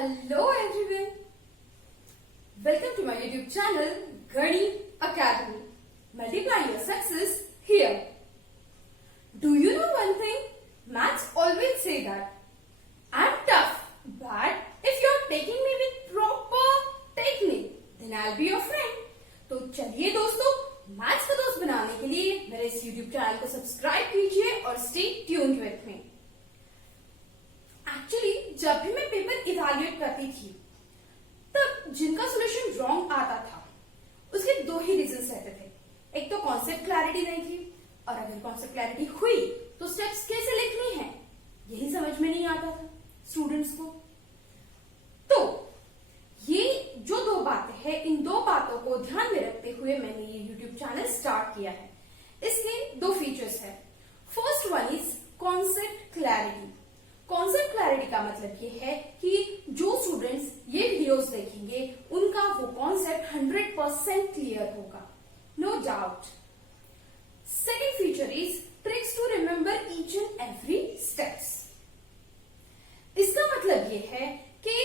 Hello everyone. Welcome to my YouTube channel Ganit Academy. Multiply your success here. Do you know one thing? Maths always say that I'm tough, but if you're taking me with proper technique, then I'll be your friend. तो चलिए दोस्तों, maths का दोस्त बनाने के लिए मेरे इस YouTube चैनल को सब्सक्राइब कीजिए और stay tuned with me. Actually जब भी मैं पेपर इवैल्यूएट करती थी तब जिनका सोल्यूशन रॉन्ग आता था उसके दो ही रीजंस रहते थे. एक तो कॉन्सेप्ट क्लैरिटी नहीं थी, और अगर कॉन्सेप्ट क्लैरिटी हुई तो स्टेप्स कैसे लिखनी है यही समझ में नहीं आता था स्टूडेंट्स को. तो ये जो दो बातें हैं, इन दो बातों को ध्यान में रखते हुए मैंने ये यूट्यूब चैनल स्टार्ट किया है. इसके दो फीचर्स है. First one is concept clarity. Concept clarity का मतलब ये है कि जो स्टूडेंट्स ये वीडियोस देखेंगे उनका वो कॉन्सेप्ट 100% क्लियर होगा, no doubt. Second feature is tricks to remember each and every steps. इसका मतलब ये है कि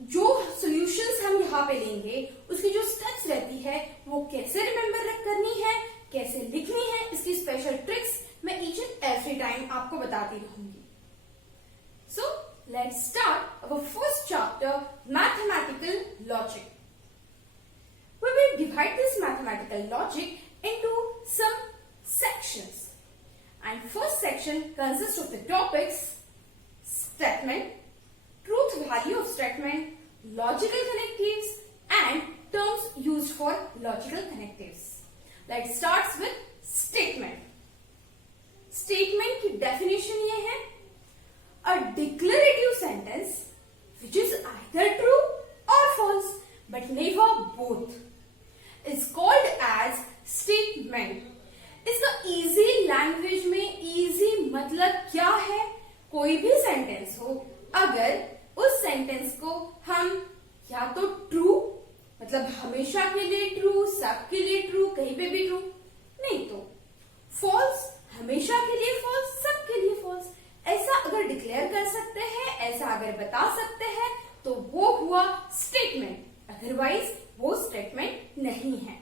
जो सॉल्यूशंस हम यहाँ पे लेंगे उसकी जो स्टेप्स रहती है वो कैसे रिमेम्बर करनी है, कैसे लिखनी है, इसकी स्पेशल ट्रिक्स मैं ईच एंड एवरी टाइम आपको बताती रहूंगी. So let's start our first chapter, mathematical logic. We will divide this mathematical logic into some sections. And first section consists of the topics statement, truth value of statement, logical connectives and terms used for logical connectives. Let's start with statement. Statement की definition ये है: a declarative sentence which is either true or false but never both is called as statement. इसका easy language में easy मतलब क्या है? कोई भी सेंटेंस हो, अगर उस सेंटेंस को हम या तो ट्रू मतलब हमेशा के लिए ट्रू, सबके लिए ट्रू, कहीं पे भी ट्रू, नहीं तो फॉल्स, हमेशा के लिए फॉल्स, सबके लिए फॉल्स, ऐसा अगर डिक्लेयर कर सकते हैं, ऐसा अगर बता सकते हैं तो वो हुआ स्टेटमेंट. अदरवाइज वो स्टेटमेंट नहीं है.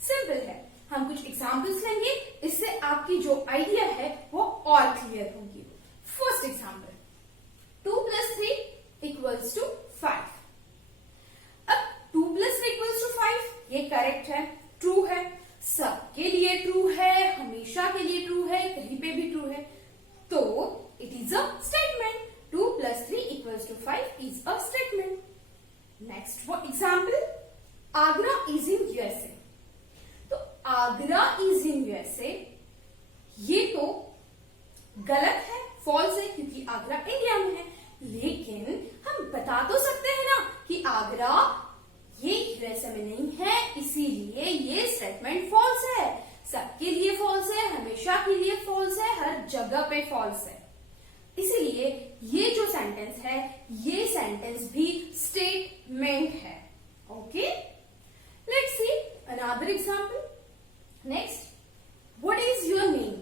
सिंपल है. हम कुछ एग्जांपल्स लेंगे, इससे आपकी जो आइडिया है वो और क्लियर होगी. First example, 2 + 3 = 5. अब 2 + 3 = 5 ये करेक्ट है, ट्रू है, सबके लिए ट्रू है, हमेशा के लिए ट्रू है, कहीं पे भी ट्रू है, तो it is a statement. 2 + 3 = 5 is a statement. Next for example, Agra is in USA. तो Agra is in USA ये तो गलत है, फॉल्स है, क्योंकि आगरा इंडिया में है. लेकिन हम बता तो सकते हैं ना कि आगरा ये यूएसए में नहीं है, इसीलिए ये स्टेटमेंट फॉल्स है. सबके लिए फॉल्स है, हमेशा के लिए फॉल्स है, हर जगह पे फॉल्स है. इसीलिए ये जो सेंटेंस है ये सेंटेंस भी स्टेटमेंट है. Okay, let's see another example. Next, what is your name.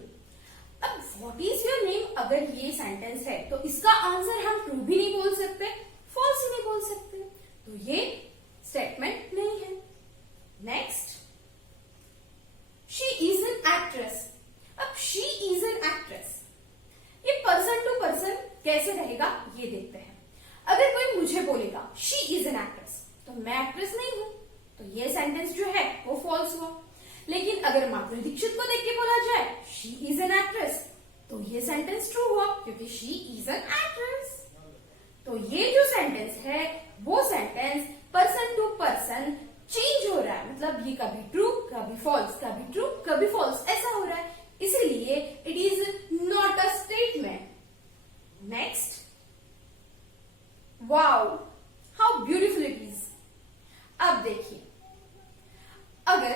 अब व्हाट इज योर नेम अगर ये सेंटेंस है तो इसका आंसर हम ट्रू भी नहीं बोल सकते, फॉल्स ही नहीं बोल सकते, तो ये स्टेटमेंट नहीं है. Next, she is an actress. अब शी इज एन एक्ट्रेस ये पर्सन टू पर्सन कैसे रहेगा ये देखते हैं. अगर कोई मुझे बोलेगा शी इज एन एक्ट्रेस तो मैं एक्ट्रेस नहीं हूं, तो ये सेंटेंस जो है वो फॉल्स हुआ. लेकिन अगर माधुरी दीक्षित को देख के बोला जाए शी इज एन एक्ट्रेस तो ये सेंटेंस ट्रू हुआ, क्योंकि शी इज एन एक्ट्रेस. तो ये जो सेंटेंस है वो sentence person to person change हो रहा है, मतलब ये कभी ट्रू कभी फॉल्स, कभी ट्रू कभी फॉल्स ऐसा हो रहा है, इसलिए it is not a statement. Next, wow how beautiful it is. अब देखिए, अगर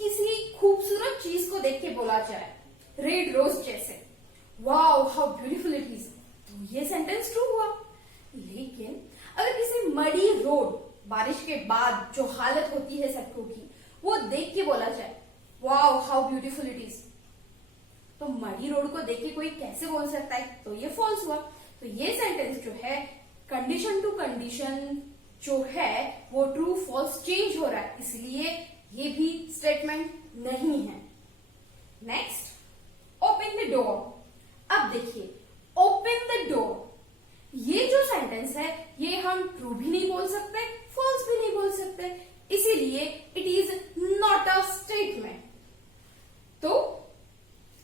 किसी खूबसूरत चीज को देख के बोला जाए रेड रोज जैसे, wow how beautiful it is, तो ये सेंटेंस ट्रू हुआ. लेकिन अगर किसी मडी रोड, बारिश के बाद जो हालत होती है सड़कों की, वो देख के बोला जाए wow how beautiful it is, तो मडी रोड को देख के कोई कैसे बोल सकता है, तो ये फॉल्स हुआ. तो ये सेंटेंस जो है कंडीशन टू कंडीशन जो है वो ट्रू फॉल्स चेंज हो रहा है, इसलिए ये भी स्टेटमेंट नहीं है। Next, open the door. अब देखिए, ओपन द डोर, ये जो सेंटेंस है ये हम ट्रू भी नहीं बोल सकते, फॉल्स भी नहीं बोल सकते, इसीलिए it is not a statement. तो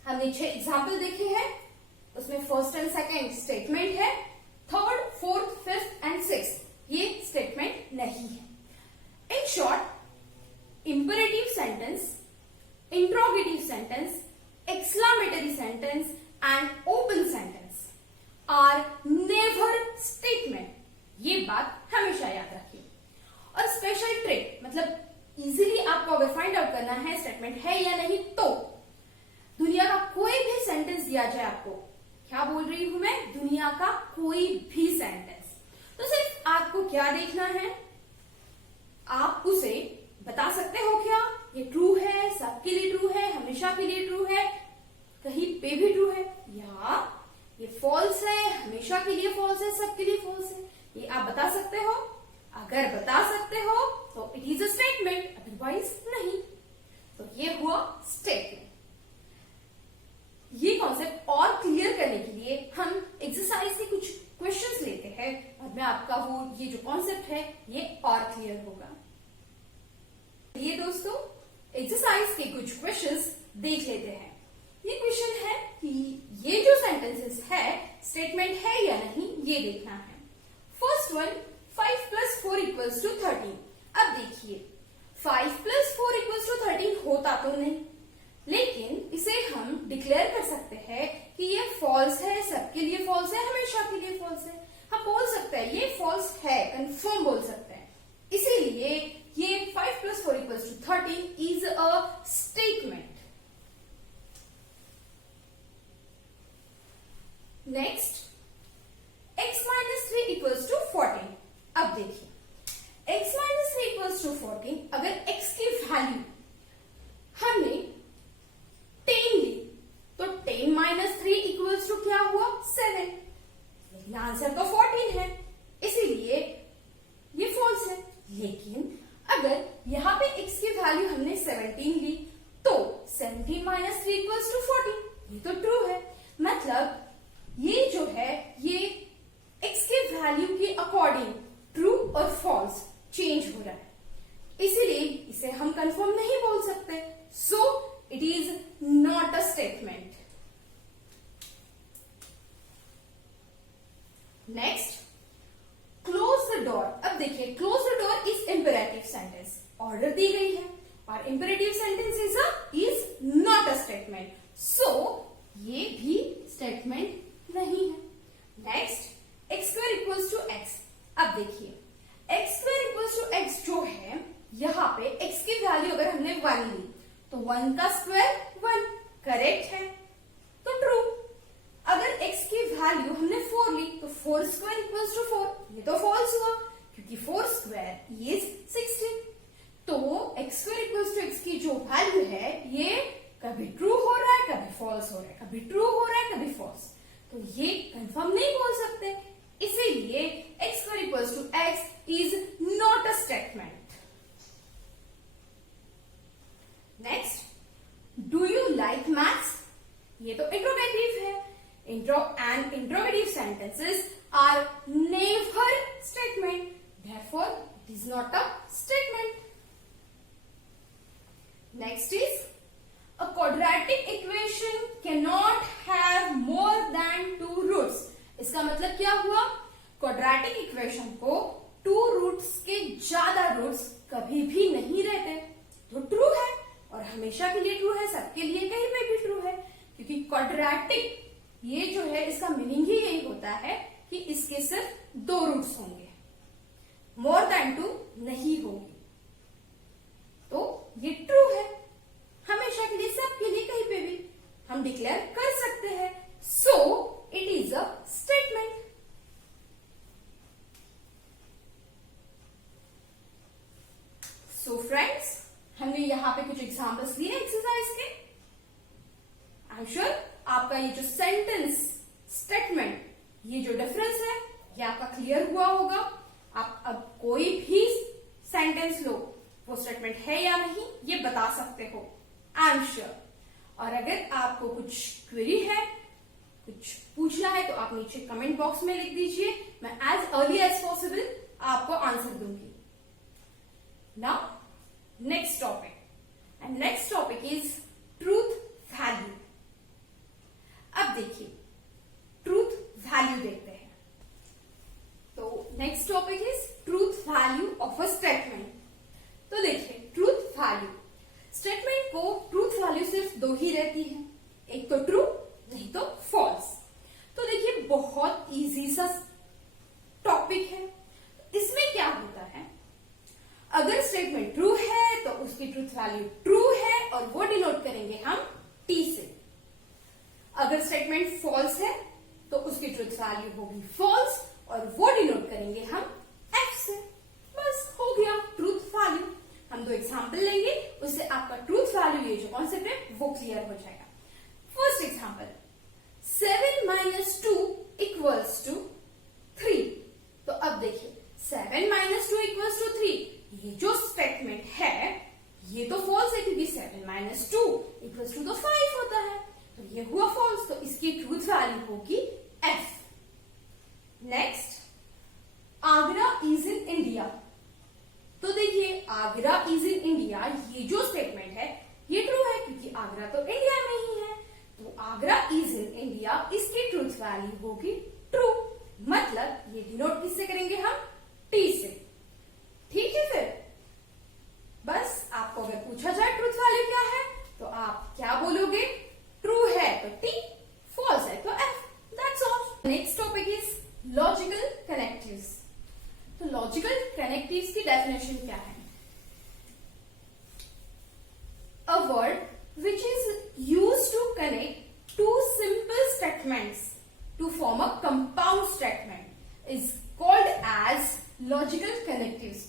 हमने 6 एग्जाम्पल देखे हैं, उसमें फर्स्ट एंड सेकेंड स्टेटमेंट है, third, fourth, fifth and sixth ये स्टेटमेंट नहीं है। In short, imperative sentence, interrogative sentence, exclamatory sentence and open sentence are never statement, ये बात हमेशा याद रखिए। और स्पेशल ट्रिक, मतलब इजीली आपको अगर फाइंड आउट करना है स्टेटमेंट है या नहीं, तो दुनिया का कोई भी सेंटेंस दिया जाए आपको, क्या बोल रही हूं मैं, दुनिया का कोई भी सेंटेंस, तो सिर्फ आपको क्या देखना है, आप उसे बता सकते हो क्या ये ट्रू है, सबके लिए ट्रू है, हमेशा के लिए ट्रू है, कहीं पे भी ट्रू है, या ये फॉल्स है, हमेशा के लिए फॉल्स है, सबके लिए फॉल्स है, ये आप बता सकते हो। अगर बता सकते हो तो it is a statement, otherwise नहीं। तो ये हुआ स्टेटमेंट। ये कॉन्सेप्ट और क्लियर करने के लिए हम एक्सरसाइज के कुछ क्वेश्चंस लेते हैं, और मैं आपका वो ये जो कॉन्सेप्ट है ये और क्लियर होगा। ये दोस्तों, एक्सरसाइज के कुछ क्वेश्चंस देख लेते हैं। ये क्वेश्चन है कि ये जो सेंटेंसेस है स्टेटमेंट है या नहीं, ये देखना है। First one, 5 + 4 = 13। अब देखिए, 5 + 4 = 13 होता तो नहीं, लेकिन इसे हम डिक्लेयर कर सकते हैं कि ये फॉल्स है, सबके लिए फॉल्स है, हमेशा के लिए फॉल्स है। हम बोल सकते हैं ये फॉल्स है, कंफर्म बोल सकते हैं, इसीलिए ये 5 + 4 = 13 is a statement. Next, x - 3 = 14। अब देखिए, x - 3 = 14, अगर x की वैल्यू हमने 10 ली तो 10 - 3 = क्या हुआ, 7, लेकिन आंसर तो 14 है, इसीलिए ये फॉल्स है। लेकिन अगर यहां पे x की वैल्यू हमने 17 ली तो 17 - 3 = 14, ये तो ट्रू है। मतलब ये जो है ये x की वैल्यू के अकॉर्डिंग ट्रू और फॉल्स चेंज हो रहा है, इसीलिए इसे हम कंफर्म नहीं बोल सकते। So it is not a statement. Next, close the door. अब देखिए, close the door is imperative sentence, order दी गई है, और imperative sentence is not a statement, so ये भी स्टेटमेंट नहीं है। Next, x² = x। अब देखिए, x² = x जो है, यहां पे x की वैल्यू अगर हमने 1 ली तो 1 का स्क्वायर 1, करेक्ट है, तो ट्रू। अगर x की वैल्यू हमने 4 ली तो 4² = 4, ये तो फॉल्स हुआ, क्योंकि 4² इज 16। तो x² = x की जो वैल्यू है ये कभी ट्रू हो रहा है, कभी फॉल्स हो रहा है, कभी ट्रू हो रहा है, कभी फॉल्स, तो ये कंफर्म नहीं बोल सकते, इसीलिए x² = x is not a statement. Next, do you like maths? ये तो इंट्रोगेटिव है, interrogative sentences are never statement, therefore it is not a statement. Next is, a quadratic equation cannot have more than 2 roots. इसका मतलब क्या हुआ, quadratic equation को 2 roots के ज्यादा रूट्स कभी भी नहीं रहते, तो ट्रू है, और हमेशा के लिए ट्रू है, सबके लिए कहीं पे भी ट्रू है, क्योंकि क्वाड्रेटिक ये जो है इसका मीनिंग ही यही होता है कि इसके सिर्फ 2 रूट्स होंगे, मोर देन 2 नहीं होगी, तो ये ट्रू है, हमेशा के लिए, सबके लिए, कहीं पे भी हम डिक्लेयर कर सकते हैं, सो it is a statement. So friends, हमने यहां पे कुछ एग्जांपल्स लिए एक्सरसाइज के। आई एम श्योर आपका ये जो सेंटेंस स्टेटमेंट, ये जो डिफरेंस है ये आपका क्लियर हुआ होगा। आप अब कोई भी सेंटेंस लो, वो स्टेटमेंट है या नहीं ये बता सकते हो, आई एम श्योर। और अगर आपको कुछ क्वेरी है, कुछ पूछना है, तो आप नीचे कमेंट बॉक्स में लिख दीजिए, मैं एज अर्ली एज पॉसिबल आपको आंसर दूंगी। Now next topic, and next topic is truth value. अब देखिए, ट्रूथ वैल्यू देखते हैं। तो next topic is truth value of a statement. तो देखिए, ट्रूथ वैल्यू, स्टेटमेंट को ट्रूथ वैल्यू सिर्फ दो ही रहती है, एक तो ट्रू नहीं तो फॉल्स। तो देखिए, बहुत इजी सा टॉपिक है। इसमें क्या होता है, अगर स्टेटमेंट ट्रू है तो उसकी ट्रूथ वैल्यू ट्रू है और वो डिनोट करेंगे हम टी से। अगर स्टेटमेंट फॉल्स है तो उसकी ट्रूथ वैल्यू होगी फॉल्स और वो डिनोट करेंगे हम एफ से। बस हो गया ट्रूथ वैल्यू। हम दो एग्जांपल लेंगे, उससे आपका ट्रूथ वैल्यू, ये जो कॉन्सेप्ट है वो क्लियर हो जाएगा। First example, 7 minus 2 equals to 3। तो अब देखिए, 7 माइनस 2 इक्वल्स टू 3, ये जो स्टेटमेंट है ये तो फॉल्स है, क्योंकि 7 माइनस 2 इक्वल्स टू तो 5 होता है, तो ये हुआ फॉल्स। तो इसकी ट्रूथ वैल्यू होगी F. Next, Agra is in India. तो देखिए, आगरा इज इन इंडिया, ये जो स्टेटमेंट है ये ट्रू है, क्योंकि आगरा तो इंडिया में ही है। तो आगरा इज इन इंडिया, इसकी ट्रूथ वैल्यू होगी ट्रू। मतलब ये डिनोट किससे करेंगे हम, टी से। ठीक है, फिर बस आपको अगर पूछा जाए ट्रूथ वैल्यू क्या है, तो आप क्या बोलोगे, ट्रू है तो टी, फॉल्स है तो F. That's all. Next topic is logical connectives. तो लॉजिकल कनेक्टिव्स की डेफिनेशन क्या है, a word which is used to connect two simple statements to form a compound statement is called as logical connectives.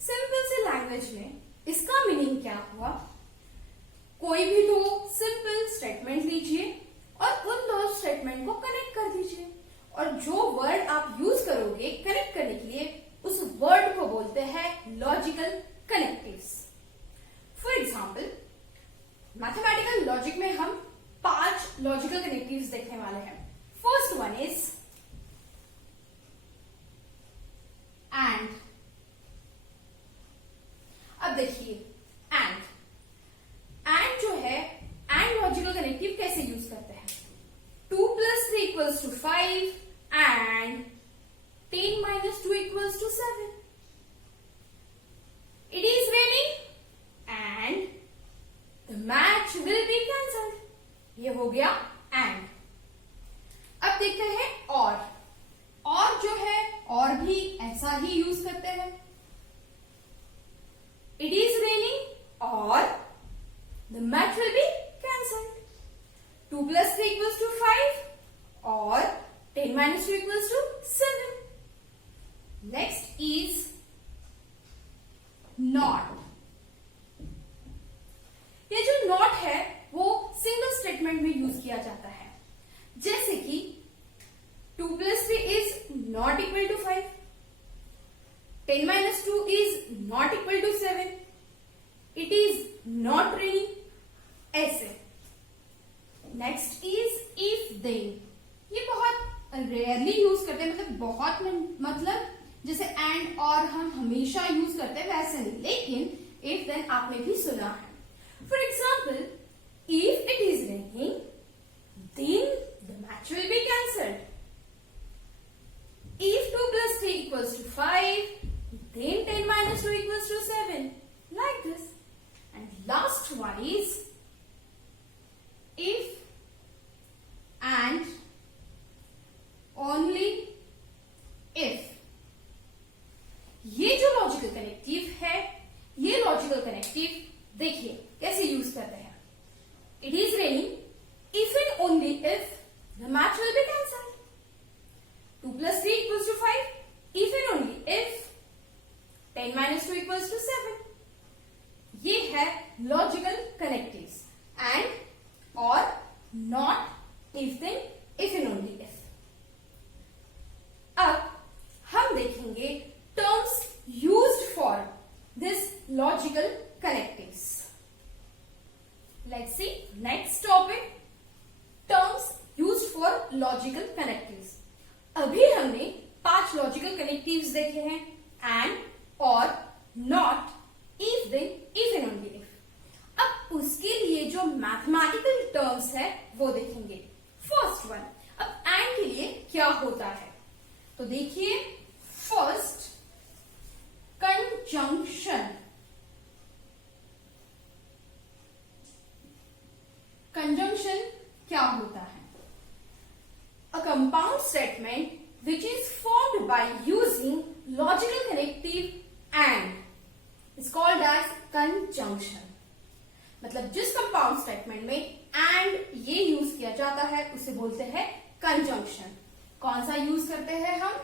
Simple से language में इसका meaning क्या हुआ, कोई भी दो सिंपल स्टेटमेंट लीजिए और उन दो स्टेटमेंट को कनेक्ट कर दीजिए, और जो वर्ड आप यूज करोगे कनेक्ट करने के लिए, उस वर्ड को बोलते हैं logical connectives. For example, mathematical logic में हम 5 लॉजिकल कनेक्टिव्स देखने वाले हैं। First one is and. अब देखिए, एंड जो है, एंड लॉजिकल कनेक्टिव कैसे यूज करते हैं, 2 plus 3 equals to 5 and 10 minus 2 equals to 7. It is raining and the match will be cancelled. ये हो गया एंड। अब देखते हैं और जो है, और भी ऐसा ही यूज करते हैं, it is raining or the match will be cancelled. 2 plus 3 equals to 5 or 10 minus 2 equals to 7. Next is not. ये जो not है वो सिंगल स्टेटमेंट में यूज किया जाता है, जैसे कि 2 plus 3 is not equal to 5, 10 minus 2 is not equal to 7, it is not raining, ऐसे। Next is if then. ये बहुत रेयरली यूज करते हैं, मतलब बहुत मतलब जैसे एंड और हम हमेशा यूज करते हैं वैसे नहीं, लेकिन इफ देन आपने भी सुना है। For example, if it is raining then the match will be cancelled. If 2 plus 3 equals to 5 then 10 minus 2 equals to 7, like this. And last one is if and only if। ये जो logical connective है, ये logical connective देखिए कैसे use करते हैं, it is raining if and only if the match will be cancelled. 2 plus 3 equals to 5 if and only if 10 minus 2 equals to 7। ये है लॉजिकल कनेक्टिव्स, एंड और not, if then, if and only if. अब logical connectives. अभी हमने 5 logical connectives देखे हैं, and, और, not, if then, if and only if. अब उसके लिए जो मैथमेटिकल टर्म्स है वो देखेंगे। फर्स्ट वन, अब एंड के लिए क्या होता है तो देखिए, फर्स्ट कंजंक्शन। कंजंक्शन क्या होता है? अ compound statement which is formed by using logical connective and is called as conjunction। मतलब जिस कंपाउंड स्टेटमेंट में and ये यूज किया जाता है उसे बोलते हैं कंजंक्शन। कौन सा यूज करते हैं हम?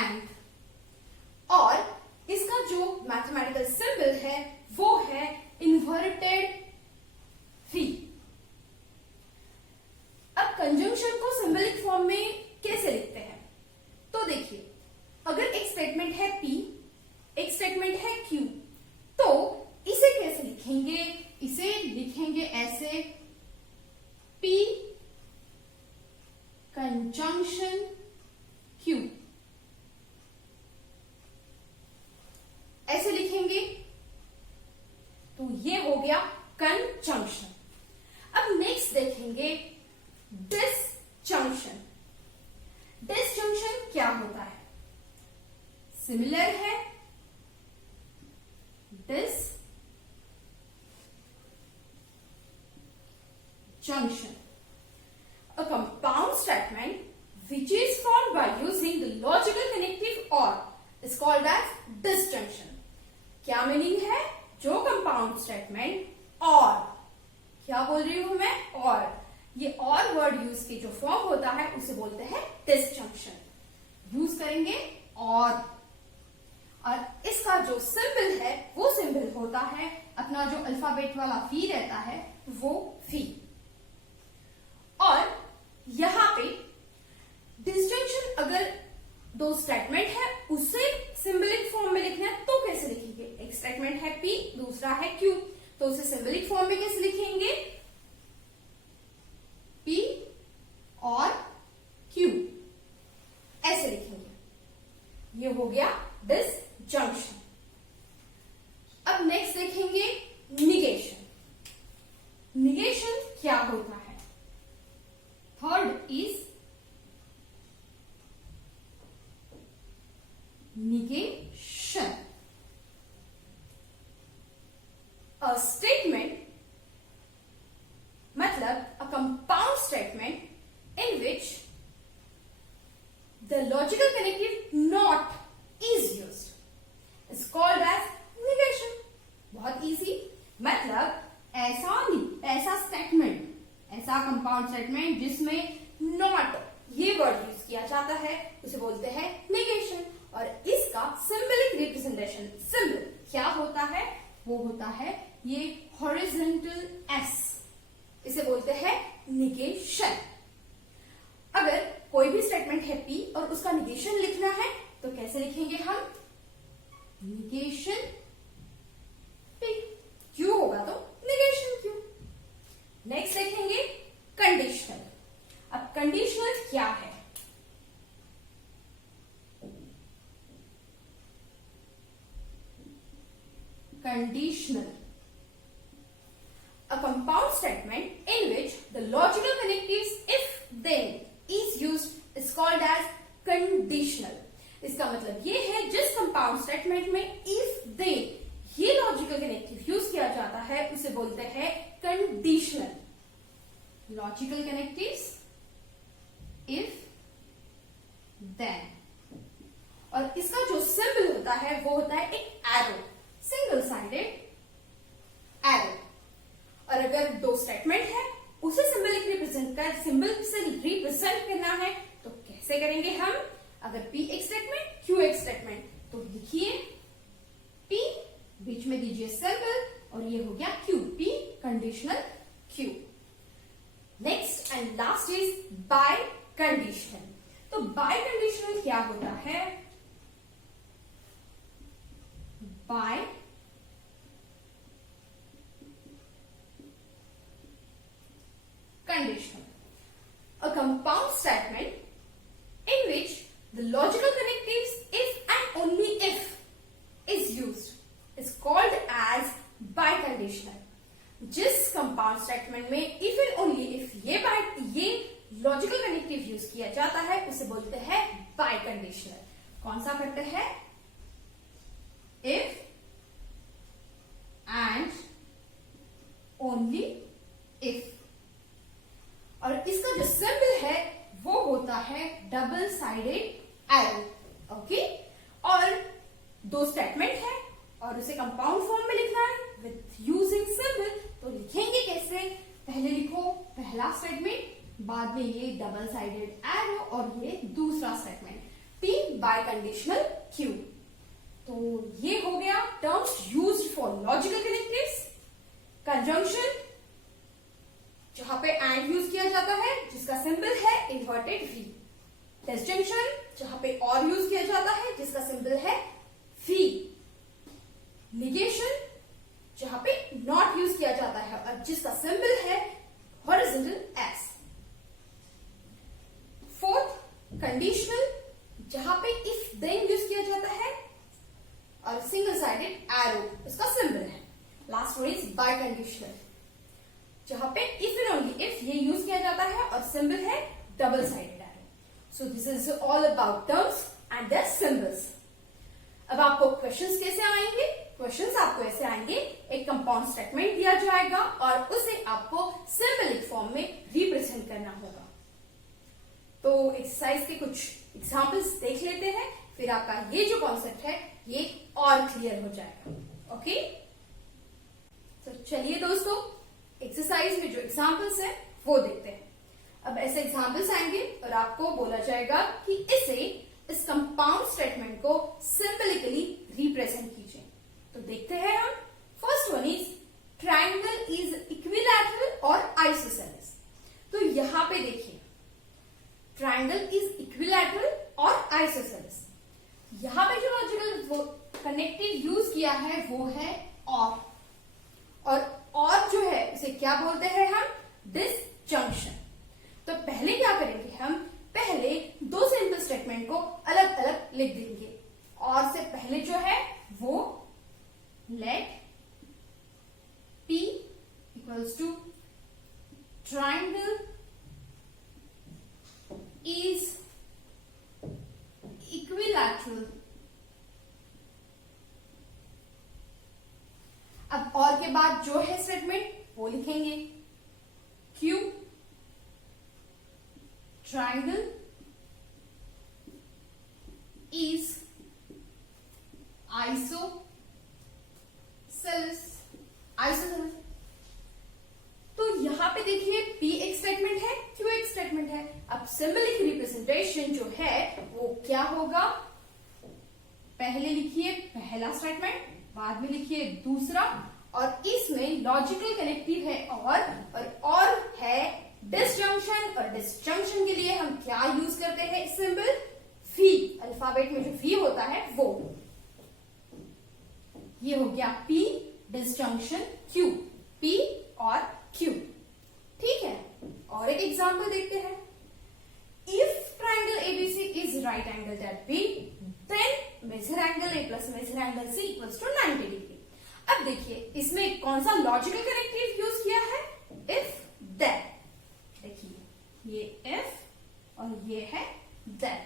and। और इसका जो मैथमेटिकल सिंबल है वो है इन्वर्टेड V। अब कंजंक्शन को सिंबलिक फॉर्म में कैसे लिखते हैं तो देखिए, अगर एक स्टेटमेंट है P, एक स्टेटमेंट है Q, तो इसे कैसे लिखेंगे? इसे लिखेंगे ऐसे, P कंजंक्शन Q, ऐसे लिखेंगे। तो ये हो गया कंजंक्शन। अब नेक्स्ट देखेंगे डिसजंक्शन। डिसजंक्शन क्या होता है? सिमिलर है, disjunction. A compound statement which is formed by using the logical connective or is called as disjunction। क्या मीनिंग है? जो कंपाउंड स्टेटमेंट और, क्या बोल रही हूं मैं? और, ये और वर्ड यूज की जो फॉर्म होता है उसे बोलते हैं डिसजंक्शन। यूज करेंगे और इसका जो सिंबल है वो सिंबल होता है अपना जो अल्फाबेट वाला फी रहता है वो फी। और यहां पे डिसजंक्शन अगर दो स्टेटमेंट है उसे सिंबलिक फॉर्म में लिखना है तो कैसे लिखेंगे? एक स्टेटमेंट है P, दूसरा है Q, तो उसे सिंबलिक फॉर्म में कैसे लिखेंगे? P और Q, ऐसे लिखेंगे। ये हो गया डिसजंक्शन। अब नेक्स्ट देखेंगे निगेशन। निगेशन क्या होता है? Third is negation। A statement मतलब a compound statement in which the logical connective not is used is called as negation। बहुत इजी, मतलब ऐसा स्टेटमेंट, ऐसा कंपाउंड स्टेटमेंट जिसमें नॉट ये वर्ड यूज किया जाता है उसे बोलते हैं नेगेशन। और इसका सिंबलिक रिप्रेजेंटेशन, सिंबल क्या होता है? वो होता है ये हॉरिजॉन्टल एस, इसे बोलते हैं निगेशन। अगर कोई भी स्टेटमेंट है P और उसका निगेशन लिखना है तो कैसे लिखेंगे हम? Negation P। Q होगा तो निगेशन Q। नेक्स्ट देखेंगे कंडीशनल। अब कंडीशनल क्या है? Conditional, a compound statement in which the logical connectives if then is used is called as conditional। इसका मतलब ये है जिस कंपाउंड स्टेटमेंट में if then ये लॉजिकल कनेक्टिव यूज किया जाता है उसे बोलते हैं conditional. Logical connectives if then, और इसका जो सिंबल होता है वो होता है एक एरो, सिंगल साइडेड एरो। और अगर दो स्टेटमेंट है उसे सिंबल से रिप्रेजेंट करना है तो कैसे करेंगे हम? अगर P एक स्टेटमेंट, Q एक स्टेटमेंट, तो लिखिए P, बीच में दीजिए सिंबल और ये हो गया Q, P conditional Q। Next and last is biconditional. तो बाय कंडीशनल क्या होता है? बाय conditional. A compound statement in which the logical connectives if and only if is used is called as biconditional. जिस compound statement में if and only if ये logical connective use किया जाता है उसे बोलते हैं बाइकंडीशनल. कौन सा करते हैं? If and only if. और इसका जो सिंबल है वो होता है डबल साइडेड एरो. ओके, और दो स्टेटमेंट है और उसे कंपाउंड फॉर्म में लिखना है विथ यूजिंग सिंबल. तो लिखेंगे कैसे? पहले लिखो पहला स्टेटमेंट, बाद में ये डबल साइडेड एरो और ये दूसरा स्टेटमेंट P बाइकंडीशनल Q. तो ये हो गया terms used for logical connectives. Conjunction जहां पे एंड यूज किया जाता है जिसका सिंबल है इन्वर्टेड V. डिसजंक्शन जहां पे और यूज किया जाता है जिसका सिंबल है V. निगेशन जहां पे नॉट यूज किया जाता है और जिसका सिंबल है हॉरिजॉन्टल S. फोर्थ कंडीशनल जहां पे इफ देन यूज किया जाता है और सिंगल साइडेड एरो उसका सिंबल है. लास्ट वन इज बाइकंडीशनल जहां पे इफ एंड ओनली इफ ये यूज किया जाता है और सिंबल है double sided arrow. So this is all about terms and their symbols. अब आपको क्वेश्चंस कैसे आएंगे? क्वेश्चंस आपको ऐसे आएंगे, एक कंपाउंड स्टेटमेंट दिया जाएगा और उसे आपको सिंबलिक फॉर्म में रिप्रेजेंट करना होगा. तो एक्सरसाइज के कुछ एग्जांपल्स देख लेते हैं, फिर आपका ये जो कॉन्सेप्ट है ये और क्लियर हो जाएगा. ओके, तो चलिए दोस्तों एक्सरसाइज में जो एग्जांपल्स है वो देखते हैं. अब ऐसे एग्जांपल्स आएंगे और आपको बोला जाएगा कि इस कंपाउंड स्टेटमेंट को सिंबलिकली रिप्रेजेंट कीजिए. तो देखते हैं हम. First one is triangle is equilateral और आइसोसेलेस. तो यहां पे देखिए ट्राइंगल इज इक्विलैटरल और आइसोसेलेस. यहां पे जो लॉजिकल कनेक्टिव यूज किया है वो है और जो है उसे क्या बोलते हैं हम? डिसजंक्शन. तो पहले क्या करेंगे हम? पहले दो सिंपल स्टेटमेंट को अलग अलग लिख देंगे. और से पहले जो है वो let P equals to triangle is equilateral. अब और के बाद जो है स्टेटमेंट वो लिखेंगे Q triangle is isosceles. तो यहां पे देखिए P एक स्टेटमेंट है, Q एक स्टेटमेंट है. अब सिंबलिक रिप्रेजेंटेशन जो है वो क्या होगा? पहले लिखिए पहला स्टेटमेंट, बाद में लिखिए दूसरा, और इसमें लॉजिकल कनेक्टिव है और है डिसजंक्शन. और डिसजंक्शन के लिए हम क्या यूज करते हैं? Symbol V. अल्फाबेट में जो V होता है वो. ये हो गया P डिसजंक्शन Q. P और Q. ठीक है, और एक एग्जांपल देखते हैं. If triangle ABC is right angle at B, then measure angle A plus measure angle C equals to 90 degree. अब देखिए इसमें कौन सा लॉजिकल कनेक्टिव यूज किया है? If then. देखिए ये if और ये है then.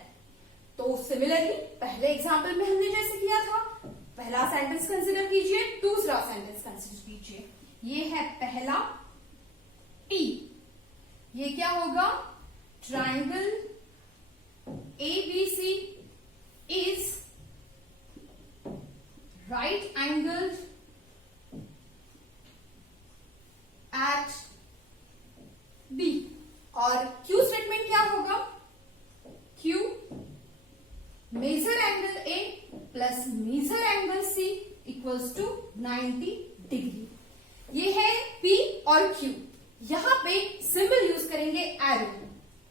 तो सिमिलरली पहले एग्जांपल में हमने जैसे किया था, पहला सेंटेंस कंसिडर कीजिए, दूसरा सेंटेंस कंसिडर कीजिए. ये है पहला P. ये क्या होगा? Triangle ABC is right angle at B. और Q स्टेटमेंट क्या होगा? Q measure angle A plus measure angle C equals to 90 degree. ये है P और Q. यहां पे सिंबल यूज करेंगे एरो.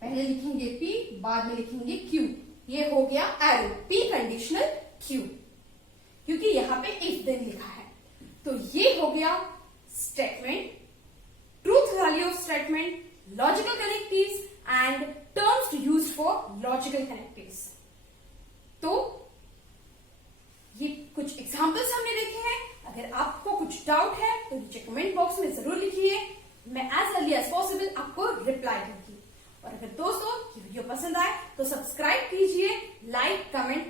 पहले लिखेंगे P, बाद में लिखेंगे Q. ये हो गया एरो P कंडीशनल Q, क्योंकि यहां पे इफ देन लिखा है. तो ये हो गया statement, truth value of statement, logical connectives and terms used for logical connectives. तो ये कुछ एग्जांपल्स हमने देखे हैं। अगर आपको कुछ डाउट है तो नीचे कमेंट बॉक्स में जरूर लिखिए, मैं एज अर्ली एज पॉसिबल आपको रिप्लाई दूंगी। और अगर दोस्तों ये वीडियो पसंद आए तो सब्सक्राइब कीजिए, लाइक, कमेंट